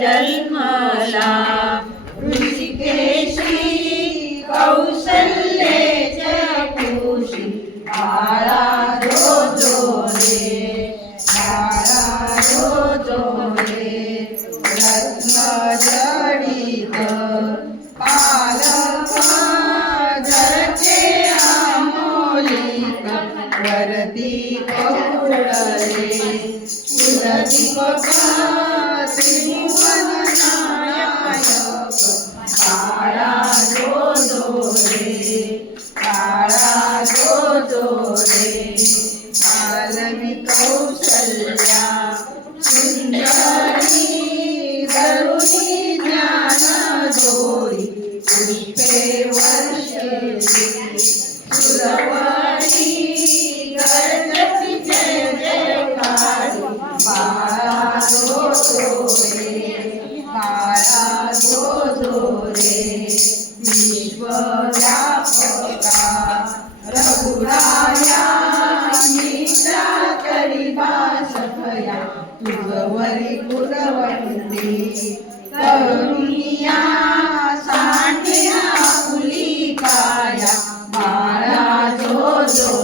जन्मला. ऋषिकेशी कौशल्येच्या कुशी बाळा जो रे बाळा जो जो रे. रत्न जडित पालक जरचे आमोलिक वरती सुरती तुझवरी पुरवंती करुणिया सांड्या मुली काया बाळा जो जो